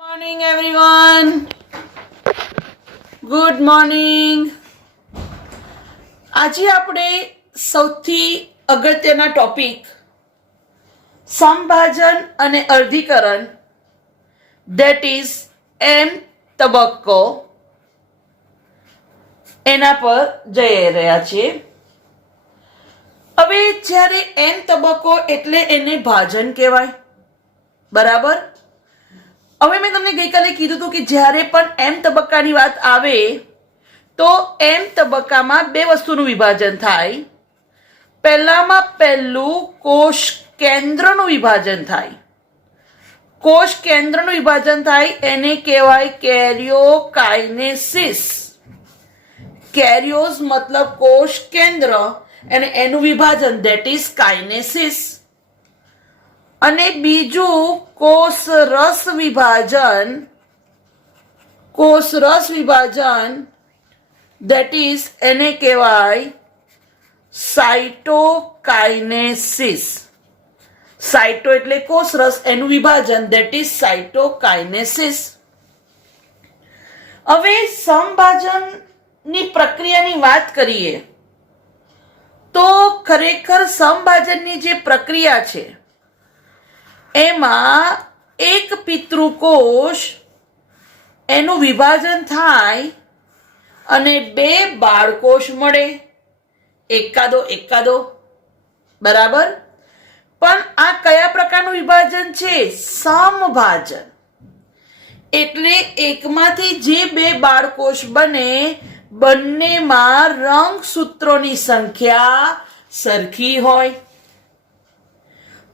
Morning everyone. Good morning. આજે આપણે સૌથી અગત્યના ટોપિક સંભાજન અને અર્ધીકરણ that is M તબક્કો એના પર જઈ રહ્યા છીએ. હવે જ્યારે M તબક્કો એટલે એને ભાજન કહેવાય, બરાબર. હવે મેં તમને ગઈકાલે કીધું હતું કે જ્યારે પણ એમ તબક્કાની વાત આવે તો એમ તબક્કામાં બે વસ્તુનું વિભાજન થાય. પહેલામાં પહેલું કોષ કેન્દ્રનું વિભાજન થાય. કોષ કેન્દ્રનું વિભાજન થાય એને કહેવાય કેરિયોકાઇનેસિસ. કેરિયોસ મતલબ કોષ કેન્દ્ર અને એનું વિભાજન ધેટ ઇઝ કાઇનેસિસ. અને બીજું કોષ રસ વિભાજન. કોષ રસ વિભાજન ધેટ ઇઝ એને કહેવાય સાઇટોકાઇનેસિસ. સાઇટો એટલે કોષ રસ, એનું વિભાજન ધેટ ઇઝ સાઇટોકાઇનેસિસ. હવે સંભાજનની પ્રક્રિયાની વાત કરીએ તો ખરેખર સંભાજનની જે પ્રક્રિયા છે એમાં એક પિતૃકોષ એનું વિભાજન થાય અને બે બાળકોષ મળે, એકાદો, બરાબર. પણ આ કયા પ્રકારનું વિભાજન છે? સમભાજન. એટલે એકમાંથી જે બે બાળકોષ બને બંનેમાં રંગસૂત્રોની સંખ્યા સરખી હોય.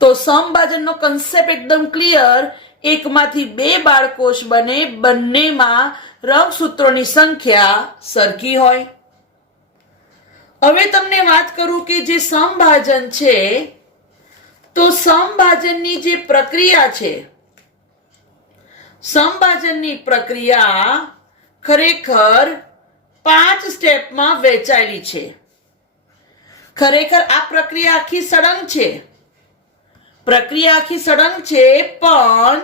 તો સમભાજનનો કન્સેપ્ટ એકદમ ક્લિયર. એકમાંથી બે બાળકોષ બને, બંનેમાં રંગસૂત્રોની સંખ્યા સરખી હોય. હવે તમને વાત કરું કે જે સમભાજન છે તો સમભાજનની જે પ્રક્રિયા છે, સમભાજનની પ્રક્રિયા ખરેખર 5 સ્ટેપમાં વહેંચાયેલી છે. ખરેખર આ પ્રક્રિયા આખી સળંગ છે. પણ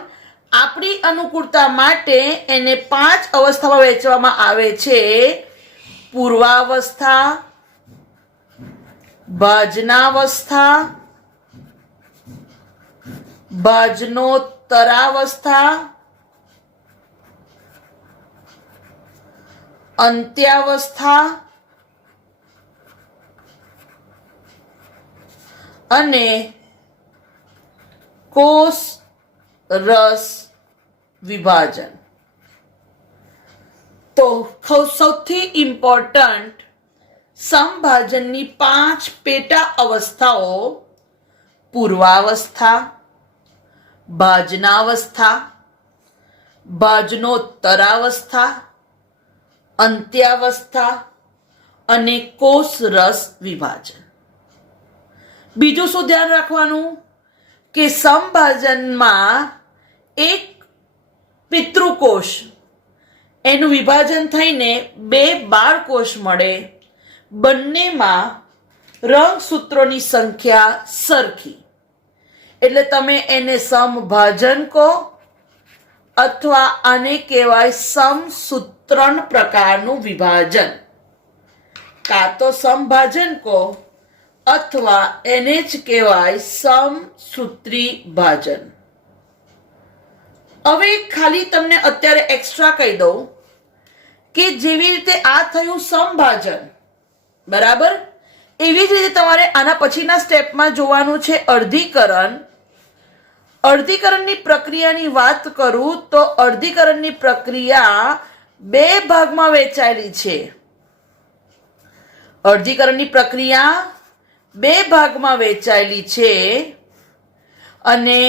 આપણી અનુકૂળતા માટે એને 5 અવસ્થામાં વહેંચવામાં આવે છે. પૂર્વાવસ્થા, ભાજનાવસ્થા, ભાજનોત્તરાવસ્થા, અંત્યાવસ્થા અને કોષ રસ વિભાજન. તો સૌથી ઇમ્પોર્ટન્ટ સંભાજનની 5 પેટા અવસ્થાઓ પૂર્વાવસ્થા, ભાજનાવસ્થા, ભાજનોત્તરાવસ્થા, અંત્યાવસ્થા અને કોષ રસ વિભાજન. બીજું શું ધ્યાન રાખવાનું કે સંભાજનમાં એક પિતૃકોષ એનું વિભાજન થઈને બે બાળકોષ મળે, બંનેમાં રંગસૂત્રોની સંખ્યા સરખી. એટલે તમે એને સમભાજન કહો અથવા આને કહેવાય સમસૂત્રણ પ્રકારનું વિભાજન. કાં તો સમભાજન કહો અથવા એને જ કહેવાય સમસૂત્રી ભાજન. હવે ખાલી તમને અત્યારે એક્સ્ટ્રા કહી દઉં કે જેવી રીતે આ થયું સંભાજન, બરાબર, એવી જ રીતે તમારે આના પછીના સ્ટેપમાં જોવાનું છે અર્ધીકરણ. અર્ધીકરણની પ્રક્રિયાની વાત કરું તો અર્ધીકરણની પ્રક્રિયા 2 ભાગમાં વહેંચાયેલી છે. અર્ધીકરણની પ્રક્રિયા 2 ભાગમાં વહેંચાયેલી છે અને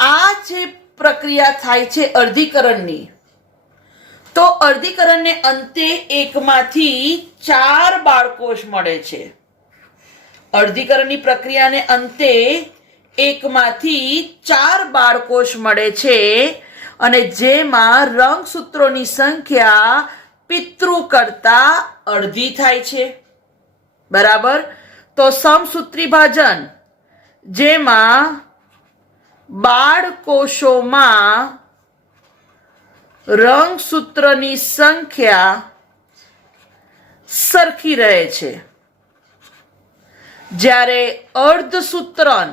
આ જે પ્રક્રિયા થાય છે અર્ધીકરણની, તો અર્ધીકરણને અંતે એકમાંથી 4 બાળકોષ મળે છે. અર્ધીકરણની પ્રક્રિયાને અંતે એકમાંથી 4 બાળકોષ મળે છે અને જેમાં રંગસૂત્રોની સંખ્યા પિતૃ કરતા અડધી થાય છે, બરાબર. તો સમસૂત્રી ભાજન જેમાં બાળકોષોમાં રંગસૂત્રની સંખ્યા સરખી રહે છે. જ્યારે અર્ધસૂત્રણ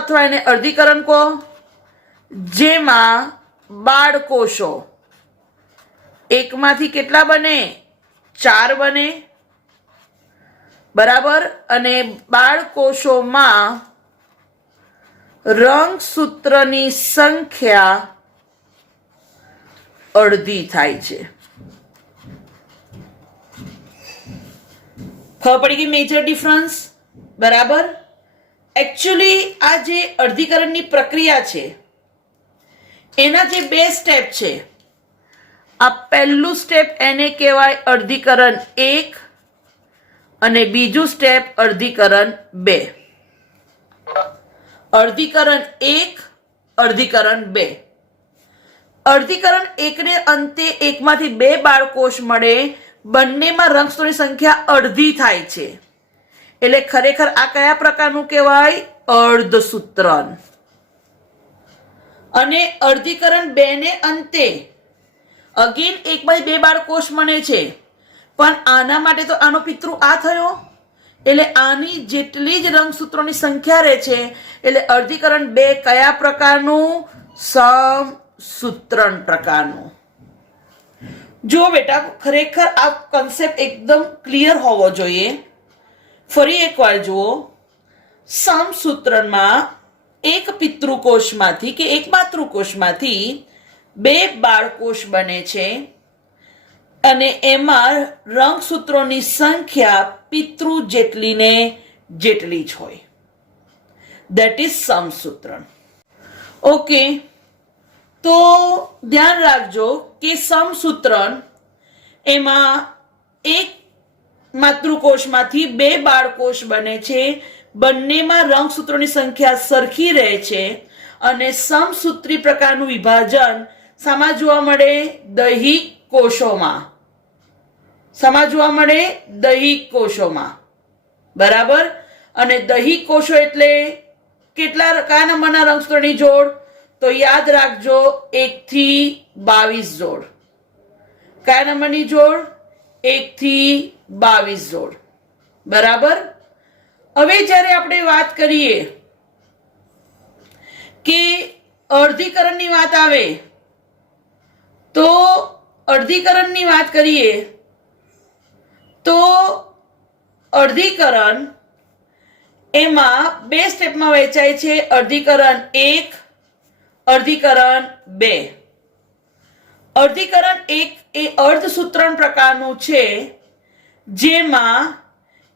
અથવા એને અર્ધીકરણ કહો, જેમાં બાળકોષો એકમાંથી કેટલા બને? 4 બને, બરાબર. અને બાળકોષોમાં રંગસૂત્રની સંખ્યા અડધી થાય છે. ખબર પડી ગઈ મેજર ડિફરન્સ? બરાબર. એકચ્યુઅલી આ જે અર્ધીકરણની પ્રક્રિયા છે એના જે 2 સ્ટેપ છે, આ પહેલું સ્ટેપ એને કહેવાય અર્ધીકરણ 1 અને બીજું સ્ટેપ અર્ધીકરણ 2. અર્ધીકરણ 1, અર્ધીકરણ 2. અર્ધીકરણ 1 ને અંતે એકમાંથી 2 બાળકોષ મળે, બંનેમાં રંગસૂત્રોની સંખ્યા અડધી થાય છે. એટલે ખરેખર આ કયા પ્રકારનું કહેવાય? અર્ધસૂત્રણ. અને અર્ધીકરણ 2 ને અંતે અગેન એકમાંથી 2 બાળકોષ મળે છે, પણ આના માટે તો આનો પિતૃ આ થયો, એટલે આની જેટલી જ રંગસૂત્રોની સંખ્યા રહે છે. એટલે અર્ધીકરણ 2 કયા પ્રકારનું? સમસૂત્રણ પ્રકારનું. જો બેટા, ખરેખર આ કન્સેપ્ટ એકદમ ક્લિયર હોવો જોઈએ. ફરી એકવાર જુઓ. સમસૂત્રમાં એક પિતૃકોષમાંથી કે એક માતૃકોષમાંથી 2 બાળકોષ બને છે અને એમાં રંગસૂત્રોની સંખ્યા પિતૃ જેટલી ને જેટલી જ હોય. That is સમસૂત્રણ. ઓકે, તો ધ્યાન રાખજો કે સમસૂત્રણ એમાં એક માતૃકોષમાંથી 2 બાળકોષ બને છે, બંનેમાં રંગસૂત્રોની સંખ્યા સરખી રહે છે અને સમસૂત્રી પ્રકારનું વિભાજન શામાં જોવા મળે? દૈહિક કોષોમાં. શામાં જોવા મળે? દૈહિક કોષોમાં. બરાબર. અને દૈહિક કોષો એટલે કેટલા કયા નંબરના રંગસૂત્રોની જોડ? તો યાદ રાખજો 1 થી 22 જોડ. કયા નંબરની જોડ? 1 થી 22 જોડ. બરાબર. હવે જ્યારે આપણે વાત કરીએ કે અર્ધીકરણની વાત આવે, તો અર્ધીકરણની વાત કરીએ તો અર્ધીકરણ એમાં 2 સ્ટેપમાં વહેંચાય છે. અર્ધીકરણ 1, અર્ધીકરણ 2. અર્ધીકરણ 1 એ અર્ધસૂત્રણ પ્રકારનું છે, જેમાં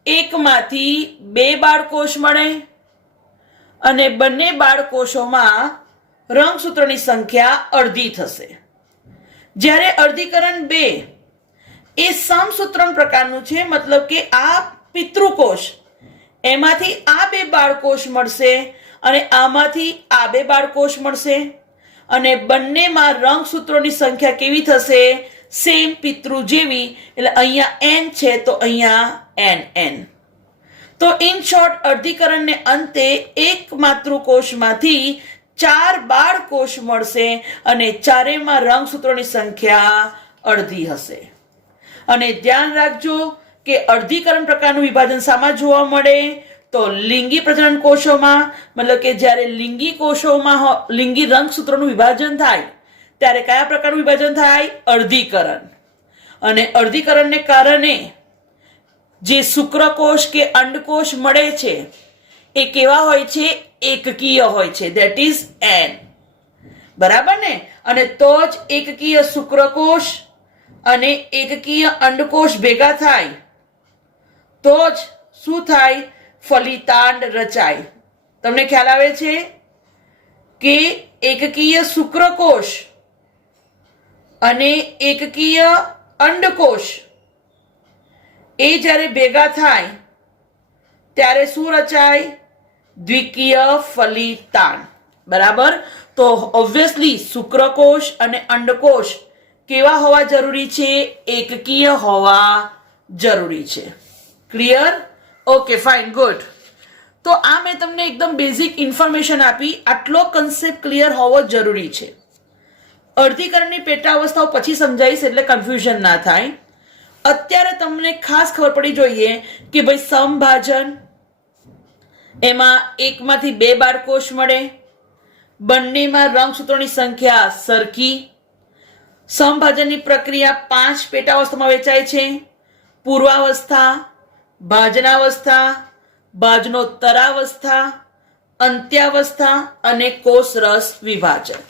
એકમાંથી 2 બાળકોષ મળે અને બંને બાળકોષોમાં રંગસૂત્રોની સંખ્યા અડધી થશે. જ્યારે અર્ધીકરણ 2 એ સમસૂત્રણ પ્રકારનું છે, મતલબ કે આ પિતૃકોષ એમાંથી આ 2 બાળકોષ મળશે અને આમાંથી આ 2 બાળકોષ મળશે અને બંનેમાં રંગસૂત્રોની સંખ્યા કેવી થશે? સેમ પિતૃ જેવી. એટલે અહીંયા n છે તો અહીંયા n. તો ઇન શોર્ટ, અર્ધીકરણને અંતે એક માતૃકોષમાંથી 4 બાળકોષ મળશે અને ચારેયમાં રંગસૂત્રોની સંખ્યા અડધી હશે. અને ધ્યાન રાખજો કે અર્ધીકરણ પ્રકારનું વિભાજન શામાં જોવા મળે? તો લિંગી પ્રજનન કોષોમાં. મતલબ કે જ્યારે લિંગી કોષોમાં લિંગી રંગસૂત્રોનું વિભાજન થાય ત્યારે કયા પ્રકારનું વિભાજન થાય? અર્ધીકરણ. અને અર્ધીકરણને કારણે જે શુક્રકોષ કે અંડકોષ મળે છે એ કેવા હોય છે? એકકીય હોય છે. That is n. બરાબર ને? અને તો જ એકકીય શુક્રકોષ અને એકકીય અંડકોષ ભેગા થાય તો જ શું થાય? ફલિતાંડ રચાય. તમને ખ્યાલ આવે છે કે એકકીય શુક્રકોષ અને એકકીય અંડકોષ એ જ્યારે ભેગા થાય ત્યારે શું રચાય? દ્વિકીય ફલિતાંડ. બરાબર. તો ઓબ્વિયસલી શુક્રકોષ અને અંડકોષ કેવા હોવા જરૂરી છે? એકકીય હોવા જરૂરી છે. ક્લિયર? Okay, fine, good. તો આ મેં તમને એકદમ બેઝિક ઇન્ફોર્મેશન આપી. આટલો કન્સેપ્ટ ક્લિયર હોવો જરૂરી છે. અર્ધીકરણની પેટા અવસ્થાઓ પછી સમજાવીશ એટલે કન્ફ્યુઝન ના થાય. અત્યારે તમને ખાસ ખબર પડી જોઈએ કે ભાઈ સમભાજન, એમાં એકમાંથી બે બાળકોષ મળે, બંનેમાં રંગસૂત્રોની સંખ્યા સરખી, સમભાજનની પ્રક્રિયા 5 પેટાઅવસ્થામાં વહેંચાય છે: પૂર્વાવસ્થા, ભાજનાવસ્થા, ભાજનોત્તરાવસ્થા, અંત્યાવસ્થા અને કોષરસ વિભાજન.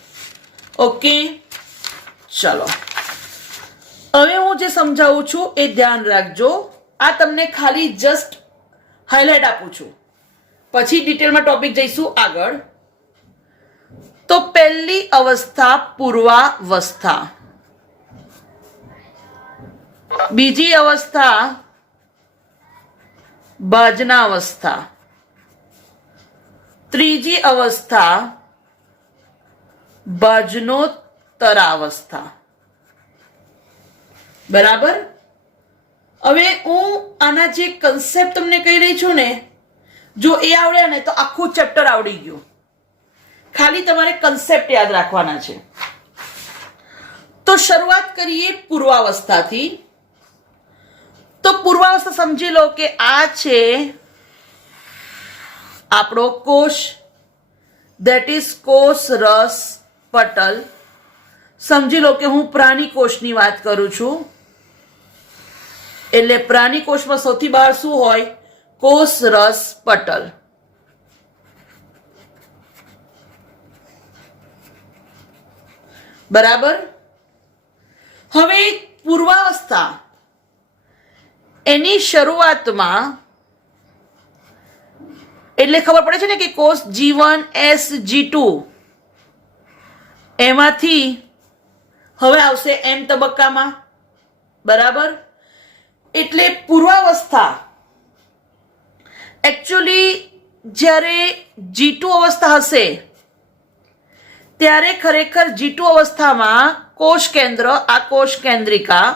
ઓકે, ચલો હવે હું જે સમજાવું છું એ ધ્યાન રાખજો. આ તમને ખાલી જસ્ટ હાઇલાઇટ આપું છું, પછી ડિટેલમાં ટોપિક જઈશું આગળ. તો પહેલી અવસ્થા પૂર્વાવસ્થા, બીજી અવસ્થા ભાજનાવસ્થા, ત્રીજી અવસ્થા ભાજનોત્તરાવસ્થા. બરાબર. હવે હું આના જે કન્સેપ્ટ તમને કહી રહી છું ને, જો એ આવડે ને તો આખું ચેપ્ટર આવડી ગયું. ખાલી તમારે કન્સેપ્ટ યાદ રાખવાના છે. તો શરૂઆત કરીએ પૂર્વાવસ્થાથી. તો પૂર્વાવસ્થા સમજી લો કે આ છે આપણો કોષ, ધેટ ઇઝ કોષ રસ પટલ. સમજી લો કે હું પ્રાણી કોષની વાત કરું છું. એટલે પ્રાણી કોષમાં સૌથી બહાર શું હોય? કોષ રસ પટલ. બરાબર. હવે પૂર્વાવસ્થા, એની શરૂઆતમાં એટલે ખબર પડે છે ને કે કોષ G1 SG2 એમાંથી હવે આવશે M તબક્કામાં. બરાબર. એટલે પૂર્વાવસ્થા એકચ્યુઅલી જ્યારે G2 અવસ્થા હશે ત્યારે ખરેખર G2 અવસ્થામાં કોષ કેન્દ્ર, આ કોષ કેન્દ્રિકા.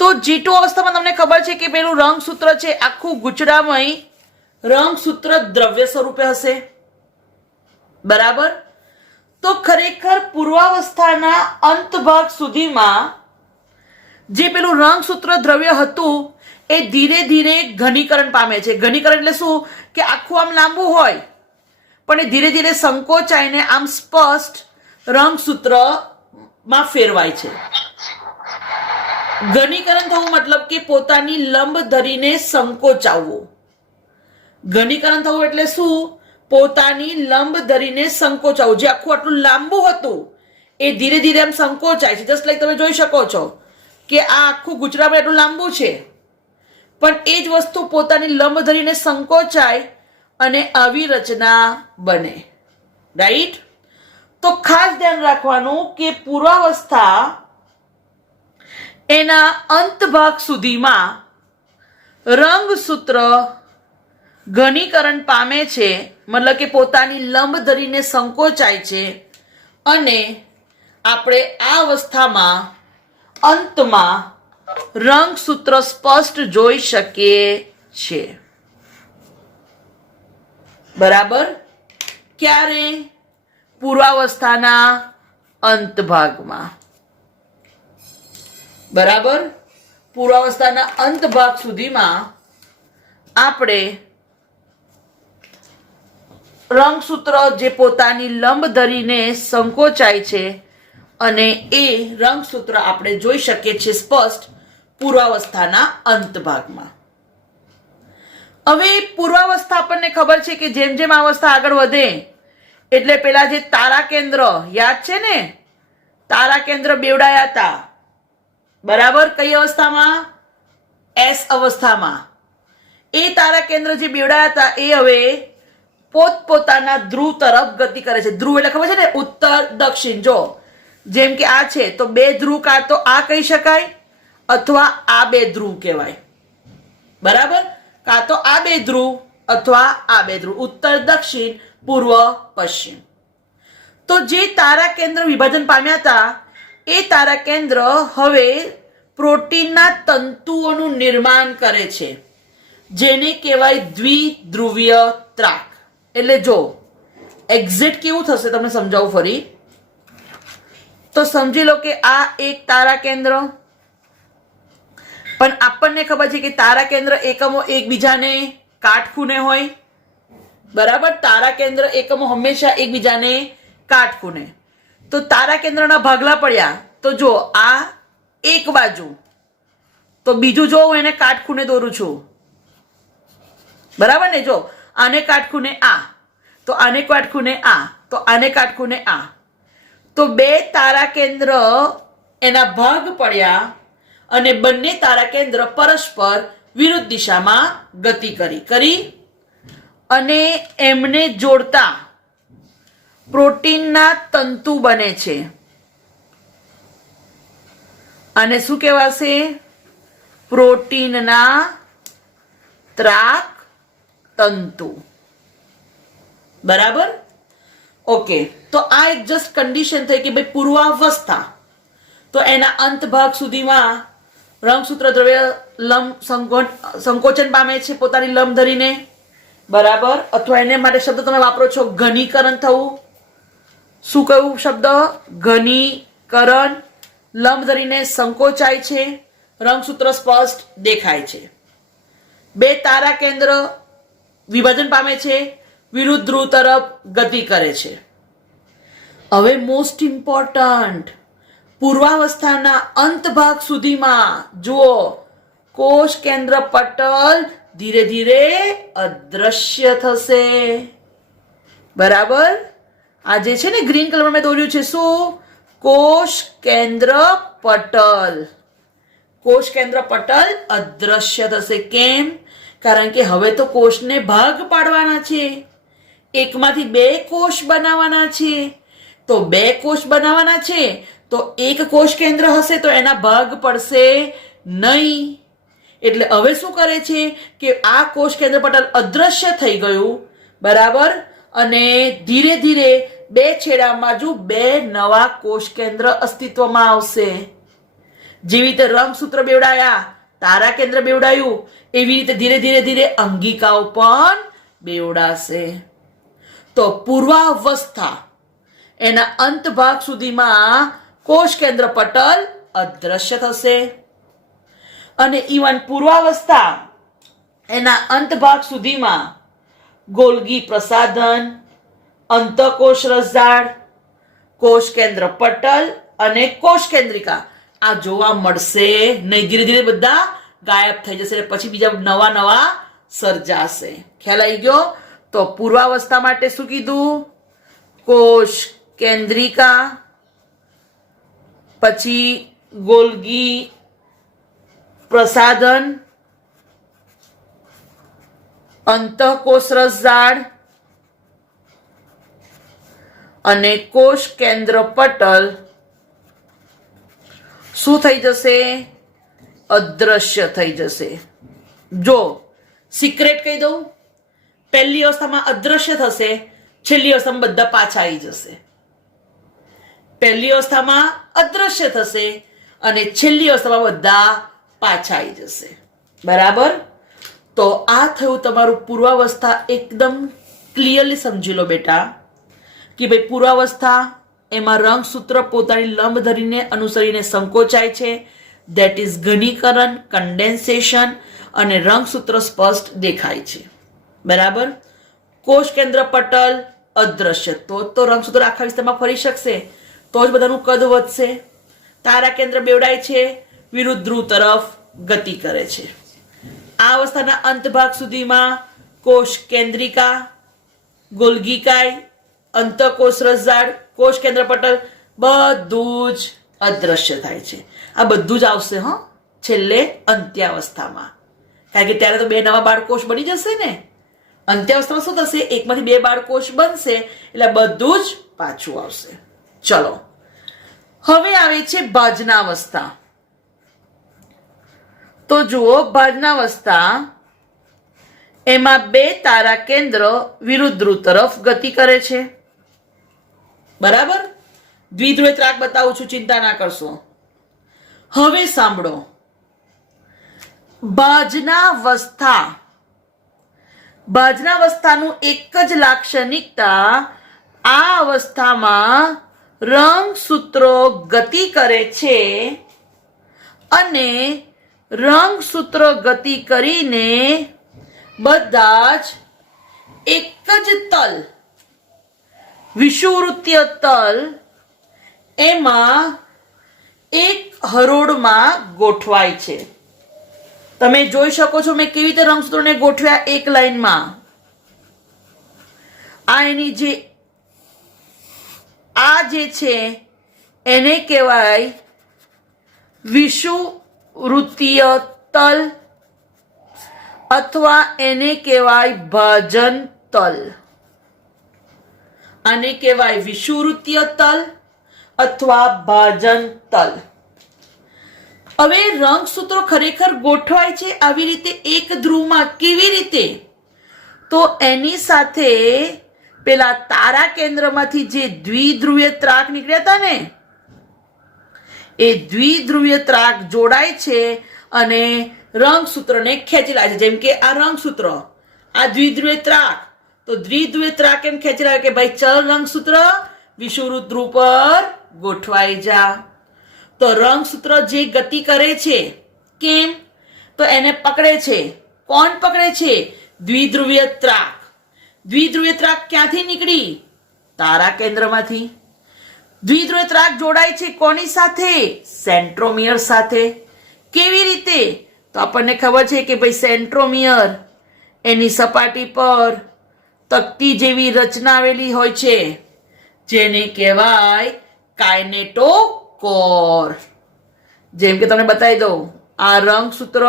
તો G2 અવસ્થામાં તમને ખબર છે કે પેલું રંગસૂત્ર છે આખું ગુચડામય રંગસૂત્ર દ્રવ્ય સ્વરૂપે હશે. બરાબર. તો ખરેખર પૂર્વાવસ્થાના અંત ભાગ સુધીમાં જે પેલું રંગસૂત્ર દ્રવ્ય હતું એ ધીરે ધીરે ઘનીકરણ પામે છે. ઘનીકરણ એટલે શું કે આખું આમ લાંબુ હોય પણ એ ધીરે ધીરે સંકોચાઈને આમ સ્પષ્ટ રંગસૂત્રમાં ફેરવાય છે. ઘનીકરણ થવું મતલબ કે પોતાની લંબ ધરીને સંકોચાવવું. ઘનીકરણ થવું એટલે શું? પોતાની લંબ ધરીને સંકોચાવવું. જે આખું આટલું લાંબુ હતું એ ધીરે ધીરે આમ સંકોચાય છે. જસ્ટ લાઈક તમે જોઈ શકો છો કે આ આખું ગુજરાત એટલું લાંબુ છે પણ એ જ વસ્તુ પોતાની લંબ ધરીને સંકોચાય અને આવી રચના બને. રાઈટ. તો ખાસ ધ્યાન રાખવાનું કે પૂર્વાવસ્થા એના અંત ભાગ સુધીમાં રંગસૂત્ર ઘનીકરણ પામે છે, મતલબ કે પોતાની લંબ ધરીને સંકોચાય છે અને આપણે આ અવસ્થામાં અંતમાં રંગસૂત્ર સ્પષ્ટ જોઈ શકીએ છીએ. બરાબર. ક્યારે? પૂર્વાવસ્થાના અંત ભાગમાં. બરાબર. પૂર્વાવસ્થાના અંત ભાગ સુધીમાં આપણે રંગસૂત્ર જે પોતાની લંબ ધરીને સંકોચાય છે અને એ રંગસૂત્ર આપણે જોઈ શકીએ છીએ સ્પષ્ટ પૂર્વાવસ્થાના અંત ભાગમાં. હવે પૂર્વાવસ્થા આપણને ખબર છે કે જેમ જેમ અવસ્થા આગળ વધે એટલે પેલા જે તારા કેન્દ્ર યાદ છે ને, તારા કેન્દ્ર બેવડાયા હતા. બરાબર. કઈ અવસ્થામાં? એસ અવસ્થામાં. એ તારા કેન્દ્ર જે બેવડાયા હતા એ હવે પોતપોતાના ધ્રુવ તરફ ગતિ કરે છે. ધ્રુવ એટલે ખબર છે ને, ઉત્તર દક્ષિણ. જો જેમ કે આ છે તો બે ધ્રુવ કાં તો આ કહી શકાય અથવા આ બે ધ્રુવ કહેવાય. બરાબર. કાં તો આ બે ધ્રુવ અથવા આ બે ધ્રુવ, ઉત્તર દક્ષિણ, પૂર્વ પશ્ચિમ. તો જે તારા કેન્દ્ર વિભાજન પામ્યા હતા એ તારા કેન્દ્ર હવે પ્રોટીનના તંતુઓનું નિર્માણ કરે છે. જેને કહેવાય દ્વિધ્રુવીય ત્રાક. એટલે જો એક્ઝેક્ટ કેવું થશે તમને સમજાવું ફરી. તો સમજી લો કે આ એક તારા કેન્દ્ર, પણ આપણને ખબર છે કે તારા કેન્દ્ર એકમો એકબીજાને કાટખૂણે હોય. બરાબર, તારા કેન્દ્ર એકમો હંમેશા એકબીજાને કાટખૂણે. તો તારા કેન્દ્રના ભાગલા પડ્યા. તો જો આ એક બાજુ, તો બીજું જો હું એને કાટખૂણે દોરું છું. બરાબર ને, જો આને કાટખૂણે આ, તો આને કાટખૂણે આ, તો આને કાટખૂણે આ. તો બે તારા કેન્દ્ર એના ભાગ પડ્યા અને બંને તારા કેન્દ્ર પરસ્પર વિરુદ્ધ દિશામાં ગતિ કરી અને એમને જોડતા પ્રોટીનના તંતુ બને છે. અને શું કહેવાશે? પ્રોટીનના ત્રાક તંતુ. બરાબર, ઓકે. તો આ એક જસ્ટ કન્ડિશન થઈ કે ભાઈ પૂર્વાવસ્થા, તો એના અંત ભાગ સુધીમાં રંગસૂત્ર દ્રવ્ય સંકોચન પામે છે પોતાની લંબ ધરીને. બરાબર, અથવા એને માટે શબ્દ તમે વાપરો છો ઘનીકરણ થવું. શું કયું શબ્દ? ઘનીકરણ. લંબ ધરીને સંકોચાય છે, રંગસૂત્ર સ્પષ્ટ દેખાય છે. બે તારા કેન્દ્ર વિભાજન પામે છે, વિરુદ્ધ ધ્રુવ તરફ ગતિ કરે છે. હવે મોસ્ટ ઇમ્પોર્ટન્ટ, પૂર્વાવસ્થાના અંત ભાગ સુધીમાં જુઓ કોષ કેન્દ્ર પટલ ધીરે ધીરે અદ્રશ્ય થશે. બરાબર, આ જે છે ને ગ્રીન કલરમાં મેં દોર્યું છે, શું? કોષ કેન્દ્ર પટલ. કોષ કેન્દ્ર પટલ અદ્રશ્ય થશે. કેમ? કારણ કે હવે તો કોષને ભાગ પાડવાના છે, એકમાંથી બે કોષ બનાવવાના છે. તો બે કોષ બનાવવાના છે તો એક કોષ કેન્દ્ર હશે તો એના ભાગ પડશે નહીં. એટલે હવે શું કરે છે કે આ કોષ કેન્દ્ર પટલ અદ્રશ્ય થઈ ગયું. બરાબર, અને ધીરે ધીરે બે છેડા બાજુ બે નવા કોષ કેન્દ્ર અસ્તિત્વમાં આવશે. જેવી રીતે રંગસૂત્ર બેવડાયા, તારા કેન્દ્ર બેવડાયું, એવી રીતે ધીરે ધીરે ધીરે અંગિકાઓ પણ બેવડાશે. તો પૂર્વાવસ્થા એના અંત ભાગ સુધીમાં કોષ કેન્દ્ર પટલ અદ્રશ્ય થશે. અને ઇવન પૂર્વાવસ્થા એના અંત ભાગ સુધીમાં ગોલ્ગી પ્રસાધન, અંતઃકોષ રસજાળ, કોષ કેન્દ્ર પટલ અને કોષ કેન્દ્રિકા આ જોવા મળશે નહીં. ધીરે ધીરે બધા ગાયબ થઈ જશે, પછી બીજા નવા નવા સર્જાશે. ખ્યાલ આવી ગયો? તો પૂર્વાવસ્થા માટે શું કીધું? કોષ કેન્દ્રિકા, પછી ગોલ્ગી પ્રસાધન, અંતઃકોષ રસજાળ અને કોષ કેન્દ્ર પટલ શું થઈ જશે? અદ્રશ્ય થઈ જશે. જો સિક્રેટ કહી દઉં, પહેલી અવસ્થામાં અદ્રશ્ય થશે, છેલ્લી અવસ્થામાં બધા પાછા આવી જશે. પહેલી અવસ્થામાં અદ્રશ્ય થશે અને છેલ્લી અવસ્થામાં બધા પાછા આવી જશે. બરાબર, તો આ થયું તમારું પૂર્વાવસ્થા. એકદમ ક્લિયરલી સમજી લો બેટા કે ભાઈ પૂર્વાવસ્થા એમાં રંગસૂત્ર પોતાની લંબ ધરીને અનુસરીને સંકોચાય છે, ધેટ ઇઝ ઘનીકરણ, કન્ડેન્સેશન, અને રંગસૂત્ર સ્પષ્ટ દેખાય છે. બરાબર, કોષ કેન્દ્ર પટલ અદ્રશ્ય, તો રંગસૂત્ર આખા વિસ્તારમાં ફરી શકશે, તો જ બધાનું કદ વધશે. તારા કેન્દ્ર બેવડાય છે, વિરુદ્ધ ધ્રુવ તરફ ગતિ કરે છે. આ અવસ્થાના અંત ભાગ સુધીમાં કોષ કેન્દ્રિકા, ગોલ્ગીકાય, અંતઃકોષ રસજાળ, કોષ કેન્દ્ર પટલ બધું જ અદ્રશ્ય થાય છે. આ બધું જ આવશે છેલ્લે અંત્યાવસ્થામાં, કારણ કે ત્યારે તો બે નવા બાળકોષ બની જશે ને. અંત્યાવસ્થામાં શું થશે? એકમાંથી બે બાળકોષ બનશે એટલે બધું જ પાછું આવશે. ચલો, હવે આવે છે ભાજનાવસ્થા. તો જુઓ, ભાજનાવસ્થા એમાં બે તારા કેન્દ્ર વિરુદ્ધ ધ્રુવ તરફ ગતિ કરે છે. બરાબર, દ્વિધ્રુવ ત્રાક બતાવું છું, ચિંતા ના કરશો. હવે સાંભળો, ભાજનાવસ્થા ભાજનાવસ્થાનું એક જ લાક્ષણિકતા આ અવસ્થામાં રંગસૂત્રો ગતિ કરે છે અને રંગસૂત્રો ગતિ કરીને બધા જ એક જ તલ વિષુવવૃત્તીય તલ એમાં એક હરોળમાં ગોઠવાય છે. તમે જોઈ શકો છો મેં કેવી રીતે રંગસૂત્રોને ગોઠવ્યા એક લાઈનમાં. આ એની જે છે એને કહેવાય વિષુવવૃત્તીય તલ અથવા એને કહેવાય ભાજન તલ. આને કહેવાય વિષુવવૃત્તીય તલ અથવા ભાજન તલ. હવે રંગસૂત્રો ખરેખર ગોઠવાય છે આવી રીતે એક ધ્રુવમાં. કેવી રીતે? તો એની સાથે પેલા તારા કેન્દ્રમાંથી જે દ્વિધ્રુવીય ત્રાક નીકળ્યા હતા ને એ દ્વિધ્રુવીય ત્રાક જોડાય છે અને રંગસૂત્રને ખેંચી લાવે છે. જેમ કે આ રંગસૂત્ર, આ દ્વિધ્રુવીય ત્રાક, તો દ્વિધ્રુવીય ત્રાક એમ ખેંચી લાવે કે ભાઈ ચલ રંગસૂત્ર વિષુવવૃત્ત ધ્રુવ પર ગોઠવાઈ જા. તો રંગસૂત્ર જે ગતિ કરે છે કેમ? તો એને પકડે છે. કોણ પકડે છે? દ્વિધ્રુવીય ત્રાક. દ્વિધ્રુવીય ત્રાક ક્યાંથી નીકળી? તારા કેન્દ્રમાંથી. દ્વિધ્રુવીય ત્રાક જોડાય છે કોની સાથે? સેન્ટ્રોમિયર સાથે. કેવી રીતે? તો આપણને ખબર છે કે ભાઈ સેન્ટ્રોમિયર એની સપાટી પર તકતી જેવી રચના આવેલી હોય છે જેને કહેવાય કાઇનેટોકોર. જેમ કે તમને બતાવી દઉં, આ રંગસૂત્ર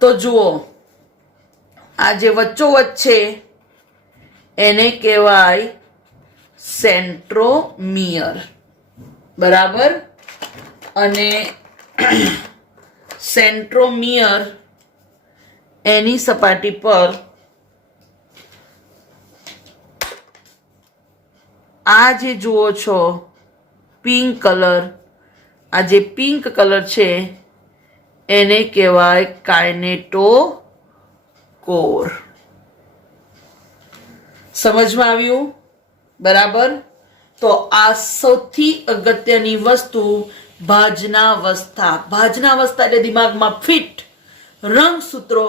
તો જુઓ, આ જે વચ્ચોવચ્ચ છે એને કહેવાય સેન્ટ્રોમિયર. બરાબર? અને સેન્ટ્રોમિયર એની સપાટી પર આ જે જુઓ છો પિંક કલર, આ જે પિંક કલર છે એને કહેવાય કાઇનેટોકોર. સમજમાં આવ્યું? બરાબર? તો આ સૌથી અગત્યની વસ્તુ ભાજનાવસ્થા. ભાજનાવસ્થા એટલે દિમાગમાં ફિટ. રંગસૂત્રો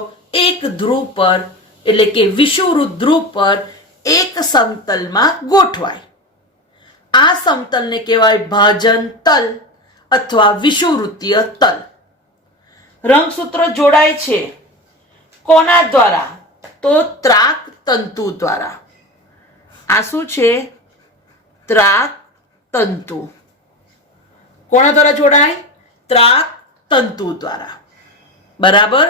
એક ધ્રુવ પર એટલે કે વિષુવવૃત્ત ધ્રુવ પર એક સમતલમાં ગોઠવાય. આ સમતલને કહેવાય ભાજન તલ અથવા વિષુવવૃત્તીય તલ. રંગસૂત્ર જોડાય છે કોના દ્વારા? તો ત્રાક તંતુ દ્વારા. આ શું છે? ત્રાક તંતુ. કોના દ્વારા જોડાય? ત્રાક તંતુ દ્વારા. બરાબર?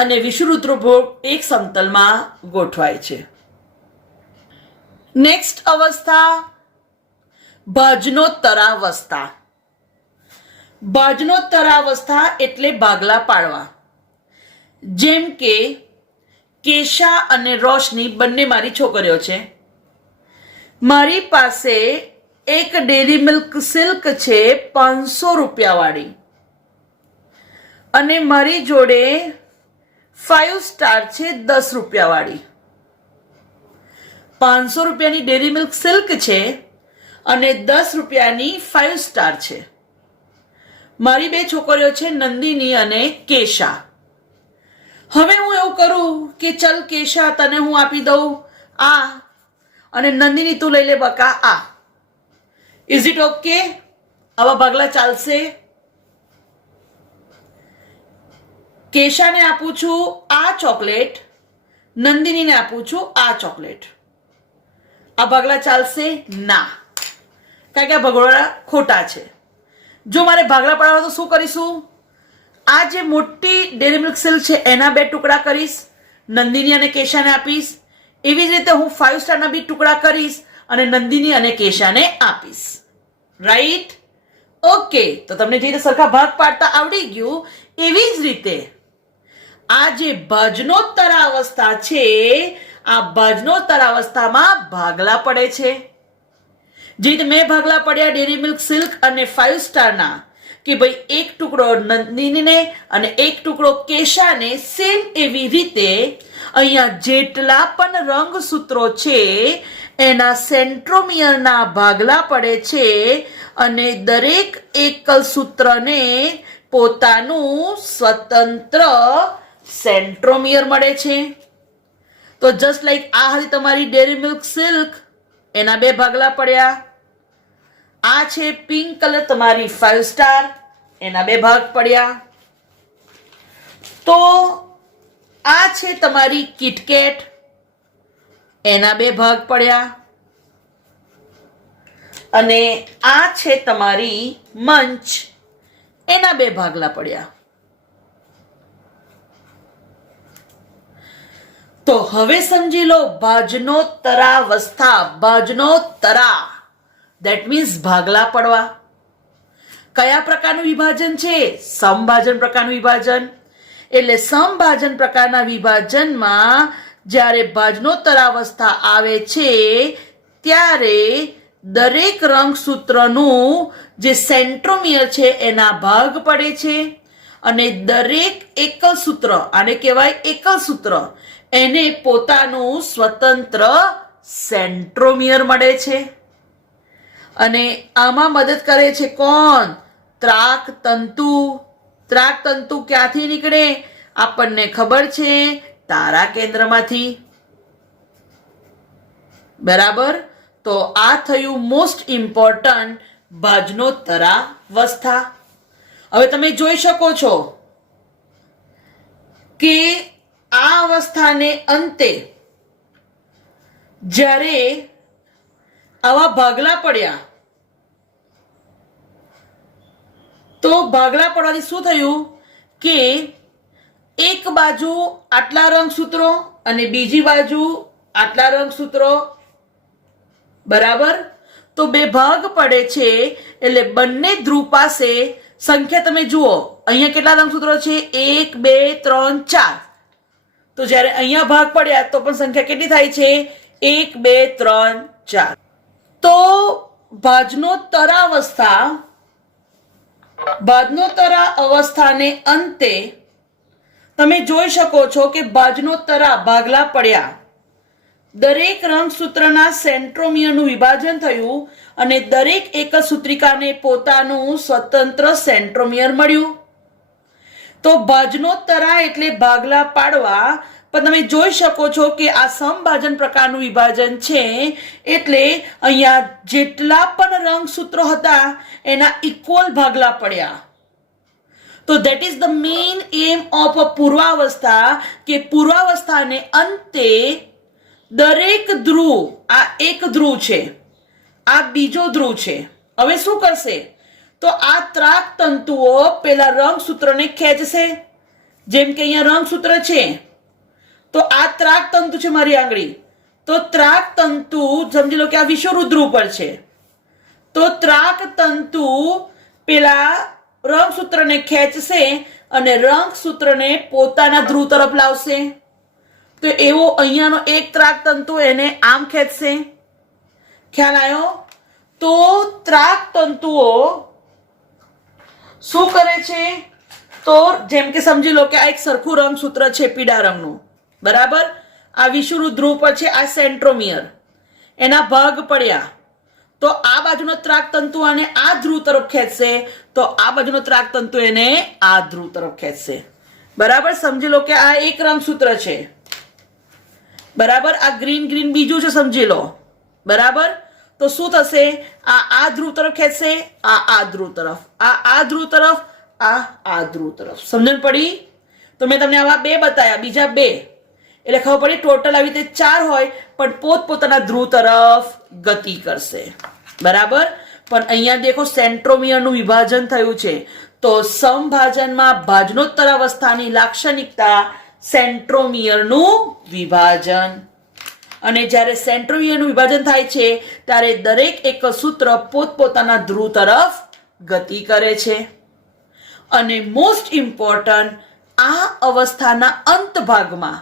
અને વિષુવવૃત્ત ધ્રુવ એક સમતલમાં ગોઠવાય છે. નેક્સ્ટ અવસ્થા ભાજનોત્તરાવસ્થા. ભાજનોત્તરાવસ્થા એટલે ભાગલા પાડવા. જેમ કે કેશા અને રોશની બંને મારી છોકરીઓ છે. મારી પાસે એક ડેરી મિલ્ક સિલ્ક છે 500 રૂપિયા વાળી અને મારી જોડે 5 સ્ટાર છે 10 રૂપિયા વાળી. 500 રૂપિયાની ડેરી મિલ્ક સિલ્ક છે અને 10 રૂપિયાની 5 સ્ટાર છે. મારી બે છોકરીઓ છે નંદિની અને કેશા. હવે હું એવું કરું કે ચલ કેશા તને હું આપી દઉં આ અને નંદિની તું લઈ લે બકા આ. Is it okay? આવા ભાગલા ચાલશે? કેશાને આપું છું આ ચોકલેટ, નંદિનીને આપું છું આ ચોકલેટ. આ ભાગલા ચાલશે? ના, કારણ કે આ ભગોડા ખોટા છે. જો મારે ભાગલા પાડવા તો શું કરીશું? આ જે મોટી ડેરી મિલ્ક સિલ્ક છે એના 2 ટુકડા કરીશ, નંદિની અને કેશાને આપીશ. એવી જ રીતે હું 5 સ્ટારના 2 ટુકડા કરીશ અને નંદિની અને કેશાને આપીશ. રાઈટ? ઓકે. તો તમને જે રીતે સરખા ભાગ પાડતા આવડી ગયું એવી જ રીતે આ જે ભાજનોત્તરાવસ્થા છે, આ ભાજનોત્તરાવસ્થામાં ભાગલા પડે છે. જે રીતે મેં ભાગલા પડ્યા ડેરી મિલ્ક સિલ્ક અને 5 સ્ટારના, કે ભાઈ એક ટુકડો નંદિનીને અને એક ટુકડો કેશાને સેમ એવી રીતે અહીંયા જેટલા પણ રંગસૂત્રો છે એના સેન્ટ્રોમિયરના ભાગલા પડે છે અને દરેક એકલ સૂત્રને પોતાનું સ્વતંત્ર સેન્ટ્રોમિયર મળે છે. તો જસ્ટ લાઈક આ હતી તમારી ડેરી મિલ્ક સિલ્ક, એના બે ભાગલા પડ્યા. આ છે પિંક કલર તમારી 5 સ્ટાર, એના બે ભાગ પડ્યા. તો આ છે તમારી કિટકેટ, એના બે ભાગ પડ્યા. અને આ છે તમારી મંચ, એના બે ભાગલા પડ્યા. તો હવે સમજી લો ભાજનોત્તરાવસ્થા, ભાજનોત્તરા ધેટ મીન્સ ભાગલા પડવા. કયા પ્રકારનું વિભાજન છે? સમભાજન પ્રકારનું વિભાજન. એટલે સમભાજન પ્રકારના વિભાજનમાં જ્યારે ભાજનોત્તરાવસ્થા આવે છે ત્યારે દરેક રંગસૂત્રનું જે સેન્ટ્રોમિયર છે એના ભાગ પડે છે અને દરેક એકલ સૂત્ર, આને કહેવાય એકલ સૂત્ર, એને પોતાનું સ્વતંત્ર સેન્ટ્રોમિયર મળે છે. અને આમાં મદદ કરે છે કોણ? ત્રાક તંતુ. ત્રાક તંતુ ક્યાંથી નીકળે? આપણને ખબર છે, તારા કેન્દ્રમાંથી. બરાબર. તો આ થયું મોસ્ટ ઇમ્પોર્ટન્ટ ભાજનોત્તરાવસ્થા. હવે તમે જોઈ શકો છો કે આ અવસ્થાને અંતે જ્યારે આવા ભાગલા પડ્યા તો ભાગલા પડવાથી શું થયું કે એક બાજુ આટલા રંગસૂત્રો અને બીજી બાજુ આટલા રંગસૂત્રો. બરાબર. તો બે ભાગ પડે છે એટલે બંને ધ્રુવ પાસે સંખ્યા તમે જુઓ, અહીંયા કેટલા રંગસૂત્રો છે? 1 2 3 4. તો જ્યારે અહીંયા ભાગ પડ્યા તો પણ સંખ્યા કેટલી થાય છે? 1 2 3 4. તો ભાજનોત્તરા અવસ્થાને અંતે તમે જોઈ શકો છો કે ભાજનોત્તરા ભાગલા પડ્યા, દરેક રંગસૂત્રના સેન્ટ્રોમિયરનું વિભાજન થયું અને દરેક એકલ સૂત્રિકાને પોતાનું સ્વતંત્ર સેન્ટ્રોમિયર મળ્યું. તો ભાજનોત્તરા એટલે ભાગલા પાડવા, પણ તમે જોઈ શકો છો કે આ સમભાજન પ્રકારનું વિભાજન છે એટલે અહીંયા જેટલા પણ રંગસૂત્રો હતા એના ઇક્વલ ભાગલા પડ્યા. તો that is the main aim of પૂર્વાવસ્થા, કે પૂર્વાવસ્થાને અંતે દરેક ધ્રુવ, આ એક ધ્રુવ છે, આ બીજો ધ્રુવ છે. હવે શું કરશે? તો આ ત્રાક તંતુઓ પેલા રંગસૂત્રને ખેંચશે. જેમ કે અહીંયા રંગસૂત્ર છે તો આ ત્રાક તંતુ છે મારી આંગળી, તો ત્રાક તંતુ સમજી લો કે આ વિષુવવૃત્ત ધ્રુવ પર છે, તો ત્રાક તંતુ પેલા રંગસૂત્રને ખેંચશે અને રંગસૂત્રને પોતાના ધ્રુવ તરફ લાવશે. તો એવો અહીંયાનો એક ત્રાક તંતુ એને આમ ખેંચશે. ખ્યાલ આવ્યો? તો ત્રાક તંતુઓ શું કરે છે? તો જેમ કે સમજી લો કે આ એક સરખું રંગસૂત્ર છે પીળા રંગનું. બરાબર. આ વિષુવવૃત્ત ધ્રુવ પર છે, આ સેન્ટ્રોમિયર, એના ભાગ પડ્યા. તો આ બાજુનો ત્રાક તંતુ આને આ ધ્રુવ તરફ ખેંચશે, તો આ બાજુનો ત્રાક તંતુ એને આ ધ્રુવ તરફ ખેંચશે. બરાબર. સમજી લો કે આ એક રંગસૂત્ર છે. બરાબર. આ ગ્રીન ગ્રીન બીજું છે, સમજી લો. બરાબર. તો શું થશે? આ ધ્રુવ તરફ ખેંચશે, આ ધ્રુવ તરફ, આ ધ્રુવ તરફ, આ ધ્રુવ તરફ. સમજણ પડી? તો મેં તમને આવા બે બતાવ્યા, બીજા બે, એટલે ખબર પડી ટોટલ આવી રીતે 4 હોય પણ પોતપોતાના ધ્રુવ તરફ ગતિ કરશે. બરાબર. પણ અહીંયા દેખો સેન્ટ્રોમિયરનું વિભાજન થયું છે. તો સમભાજનમાં ભાજનોત્તરાવસ્થાની લાક્ષણિકતા સેન્ટ્રોમિયરનું વિભાજન. અને જ્યારે સેન્ટ્રોમિયરનું વિભાજન થાય છે ત્યારે દરેક એક સૂત્ર પોતપોતાના ધ્રુવ તરફ ગતિ કરે છે. અને મોસ્ટ ઇમ્પોર્ટન્ટ, આ અવસ્થાના અંત ભાગમાં,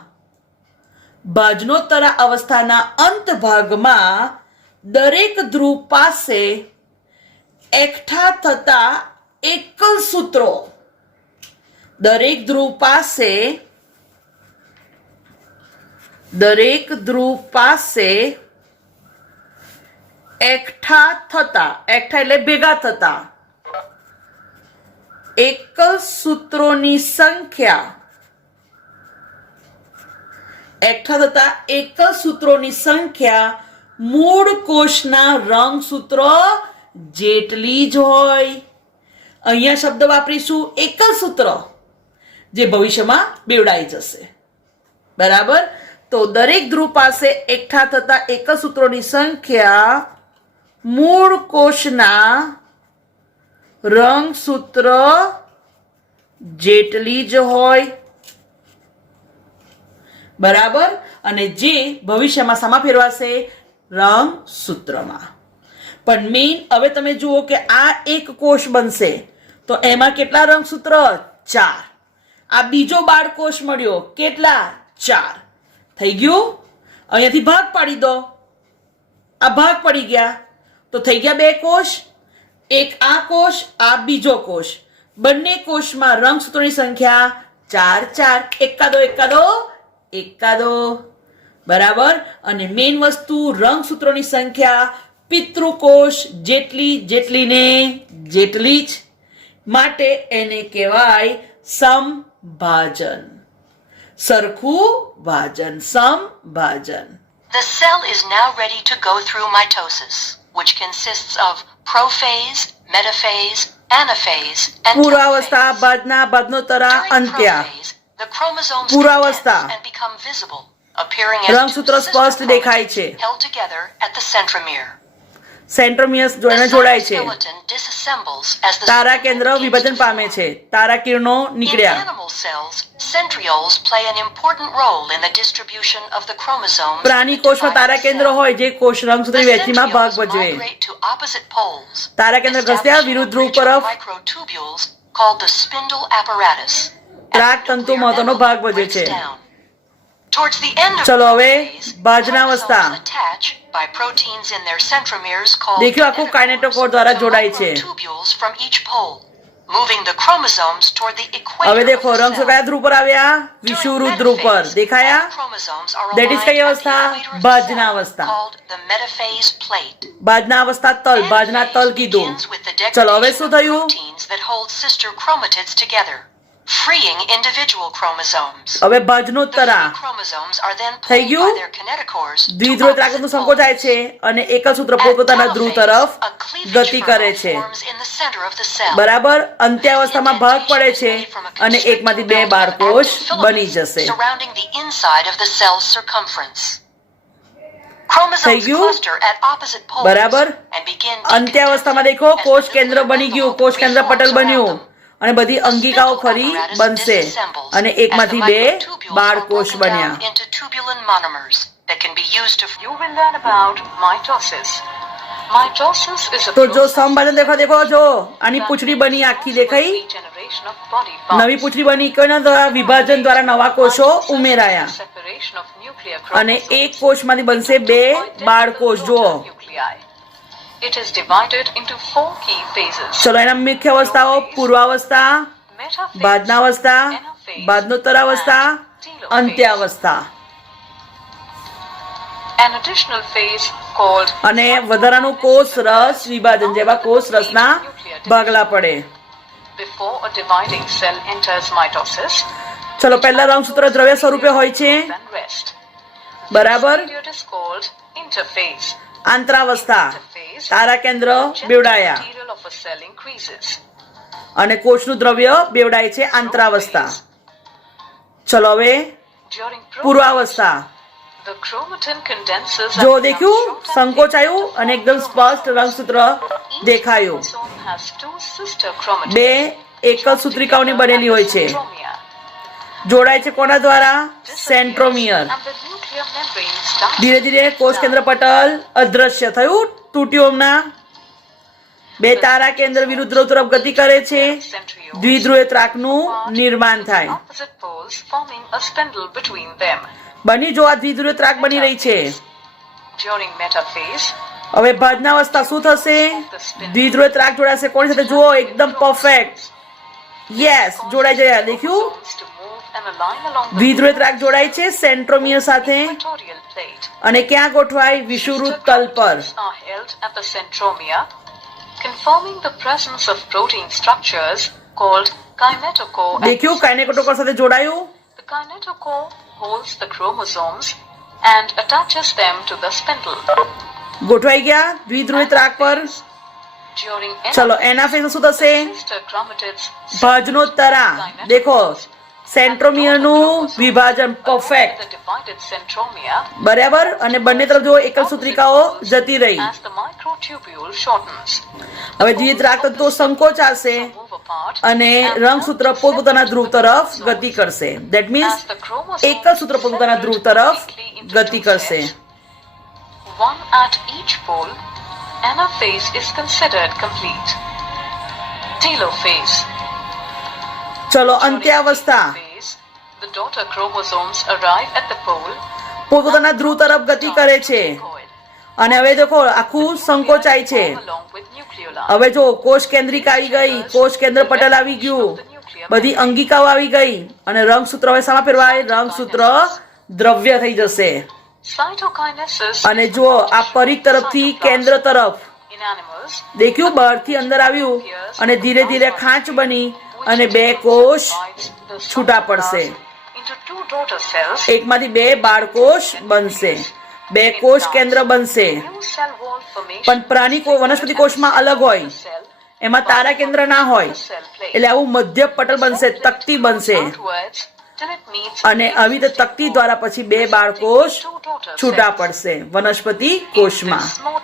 ભાજનોત્તરા અવસ્થાના અંત ભાગમાં દરેક ધ્રુવ પાસે એકઠા થતા એકલ સૂત્રો દરેક ધ્રુવ પાસે એકઠા એટલે ભેગા થતા એકલ સૂત્રોની સંખ્યા મૂળ કોષના રંગસૂત્રો જેટલી જ હોય. અહીંયા શબ્દ વાપરીશું એકલ સૂત્ર, જે ભવિષ્યમાં બેવડાઈ જશે. બરાબર. તો દરેક ધ્રુવ પાસે એકઠા થતા એકલ સૂત્રોની સંખ્યા મૂળ કોષના રંગસૂત્ર જેટલી જ હોય. બરાબર. અને જે ભવિષ્યમાં શામાં ફેરવાશે? રંગસૂત્રમાં. પણ મેઇન હવે તમે જુઓ કે આ એક કોષ બનશે તો એમાં કેટલા રંગસૂત્ર? 4. આ બીજો બાળકોષ મળ્યો, કેટલા? 4. થઈ ગયું. અહીંયાથી ભાગ પાડી દો. આ ભાગ પડી ગયા તો થઈ ગયા 2 કોષ. એક આ કોષ, આ બીજો કોષ. બંને કોષમાં રંગસૂત્રોની સંખ્યા 4 એકાદો. બરાબર. અને મેઇન વસ્તુ રંગસૂત્રોની સંખ્યા પિતૃકોષ જેટલી જ, માટે એને કહેવાય સમભાજન. સરખું ભાજન, સમભાજન. The cell is now ready to go through mitosis, which consists of prophase, metaphase, anaphase, and પૂર્વાવસ્થા, telophase. બાદના, બાદનોત્તરા, During અંત્યા. prophase, the chromosomes પૂર્વાવસ્થા. condense and become visible, appearing as two રંગસૂત્રો sister સ્પષ્ટ દેખાય છે. chromatids held together at the centromere. સેન્ટ્રોમિયસ The જોઈને જોડાય છે. cytoskeleton disassembles as the તારા spindle કેન્દ્ર begins વિભાજન to પામે form. છે. તારા કિરણો In નીકળ્યા. animal cells, centrioles play an important role in the distribution of the chromosomes. પ્રાણી that કોષમાં divide તારા the કેન્દ્ર cell. હોય જે કોષ The રંગસૂત્રની વહેંચણીમાં ભાગ centrioles ભજવે. migrate to opposite poles, તારા કેન્દ્ર ઘસ્યા establishing વિરુદ્ધ a ધ્રુવ bridge of તરફ. microtubules called the spindle apparatus. And ત્રાક the તંતુ nuclear મહત્વનો ભાગ envelope ભજવે breaks છે. down. Towards the end of ચલો હવે prophase, બાજનાવસ્થા. chromosomes attach by proteins in their centromeres called દેખ્યું આખું કાઇનેટોકોર દ્વારા to જોડાય છે. microtubules from each pole, moving the chromosomes toward the equator હવે of દેખો the રંગસૂત્રો cell. કયા ધ્રુવ પર આવ્યા? During વિષુવવૃત્ત ધ્રુવ પર. metaphase, દેખાયા? all chromosomes are That is aligned કઈ at the અવસ્થા? equator of the બાજનાવસ્થા. cell, called the metaphase plate. બાજનાવસ્થા તલ, બાજના તલ Anaphase કીધું. begins with the ચલો હવે degradation શું of થયું? proteins that hold sister chromatids together, freeing individual chromosomes. હવે The બાજનોત્તરા. free chromosomes are then થઈ pulled ગયું? by their kinetochores to દ્વિધ્રુવ ત્રાકનું opposite સંકોચાય poles. છે અને એકલ સૂત્ર At પોતપોતાના ધ્રુવ તરફ telophase, a cleavage ગતિ કરે furrow છે. forms in the center of the cell. બરાબર. અંત્યાવસ્થામાં ભાગ પડે છે અને એકમાંથી 2 બાળકોષ બની જશે. Surrounding the inside of the cell's circumference. થઈ Chromosomes ગયું? cluster at opposite poles બરાબર. and begin અંત્યાવસ્થામાં decondensing દેખો as કોષ the કેન્દ્ર nuclear બની ગયું, envelope કોષ કેન્દ્ર પટલ reforms બન્યું around them. અને બધી The અંગિકાઓ spindle ફરી apparatus બનશે disassembles અને as the એકમાંથી 2 microtubules are બાળકોષ broken બન્યા. down into tubulin monomers that can be used to. You will learn about mitosis. Mitosis is a તો જો સમભાજન દેખો જો આની પૂંછડી બની આખી દેખાઈ. regeneration of body parts. નવી પૂંછડી બની કોના દ્વારા? વિભાજન દ્વારા નવા કોષો ઉમેરાયા Separation of nuclear અને chromosomes એક કોષમાંથી બનશે 2 બાળકોષ. જુઓ nuclei. It is divided into 4 key phases. ચલો એના મુખ્ય અવસ્થાઓ: પૂર્વાવસ્થા, Metaphase, બાદનાવસ્થા, anaphase, બાદનોત્તરાવસ્થા, and telophase. અંત્યાવસ્થા. An additional phase called અને વધારાનું કોષ રસ વિભાજન જેવા કોષ રસના ભાગલા પડે. before a dividing cell enters mitosis. ચલો પહેલા રંગસૂત્ર દ્રવ્ય સ્વરૂપે હોય છે. Then rest. બરાબર. This period is called interphase. આંતરાવસ્થા. Interphase, તારા કેન્દ્ર genetic બેવડાયા material of a cell increases. અને કોષનું દ્રવ્ય બેવડાય છે. આંતરાવસ્થા. ચલો હવે During પૂર્વાવસ્થા. the chromatin condenses જો and દેખ્યું becomes short and સંકોચાયું thick. અને એકદમ સ્પષ્ટ રંગસૂત્ર Each દેખાયું. chromosome has 2 sister chromatids. 2 એકલ સૂત્રિકાઓની બનેલી હોય છે. Centromere. જોડાય છે કોના દ્વારા? Centromere. And the nuclear membrane starts ધીરે ધીરે કોષ કેન્દ્ર પટલ અદ્રશ્ય થયું, તૂટ્યું. હમણાં 2 તારા કેન્દ્ર વિરુદ્ધ ધ્રુવ તરફ ગતિ કરે છે. centrioles દ્વિધ્રુવીય ત્રાકનું નિર્માણ થાય. opposite poles, forming a spindle between them. બની જો આ દ્વિધ્રુવીય ત્રાક બની રહી છે. During metaphase, હવે ભાજનાવસ્થા શું થશે? દ્વિધ્રુવ ત્રાક જોડાશે. કોની સાથે? જુઓ, એકદમ પરફેક્ટ. યસ, જોડાઈ જાય. દેખ્યું? દ્વિધ્રુવ ત્રાક જોડાય છે સેન્ટ્રોમિયર સાથે. અને ક્યાં ગોઠવાય? વિષુવવૃત્ત તલ પર. are held at the centromere, confirming the presence of protein structures called kinetochore. દેખ્યું? કાઇનેકોટોકોર સાથે જોડાયું. The kinetochore holds the chromosomes and attaches them to the spindle. ગોઠવાઈ ગયા દ્વિધ્રુવ ત્રાક પર. During ચલો, એના ફેઝ શું થશે? sister chromatids ભાજનોત્તરા. દેખો, સેન્ટ્રોમિયર નું વિભાજન પરફેક્ટ. the divided centromere બરાબર. અને બંને તરફ જો એકલ સૂત્રિકાઓ જતી રહી. as the microtubule shortens. હવે દ્વિધ્રુવ ત્રાક તત્વો સંકોચાશે Move apart અને રંગસૂત્ર પોતપોતાના ધ્રુવ તરફ ગતિ કરશે. That means as the chromosomes એકલ સૂત્ર પોતપોતાના ધ્રુવ તરફ ગતિ કરશે. one at each pole, anaphase is considered complete. Telophase. ચલો, અંત્યાવસ્થા. Phase, the daughter chromosomes arrive at the pole. પોતપોતાના ધ્રુવ તરફ ગતિ કરે છે. અને હવે દેખો, આખું સંકોચાય છે. Along with nucleoli. હવે જો કોષ કેન્દ્રિકા આવી ગઈ, કોષ કેન્દ્ર પટલ આવી ગયું, બધી અંગિકાઓ આવી ગઈ. અને રંગસૂત્ર હવે શામાં ફેરવાય? રંગસૂત્ર દ્રવ્ય થઈ જશે. Cytokinesis અને જુઓ, આ પરિઘ તરફથી કેન્દ્ર તરફ. in animals દેખ્યું? બહારથી અંદર આવ્યું અને ધીરે ધીરે ખાંચ બની અને બે કોષ divides the છૂટા પડશે. into two daughter cells. એકમાંથી બે બાળકોષ બનશે, બે કોષ કેન્દ્ર બનશે. New cell wall formation. પણ પ્રાણી વનસ્પતિ કોષમાં અલગ હોય, Cell એમાં તારા કેન્દ્ર ના હોય. cell plate. એટલે આવું મધ્ય પટલ બનશે, તકતી બનશે. Outwards till it meets અને આવી રીતે તકતી દ્વારા પછી બે બાળકોષ two daughter છૂટા cells. પડશે વનસ્પતિ કોષમાં. This motor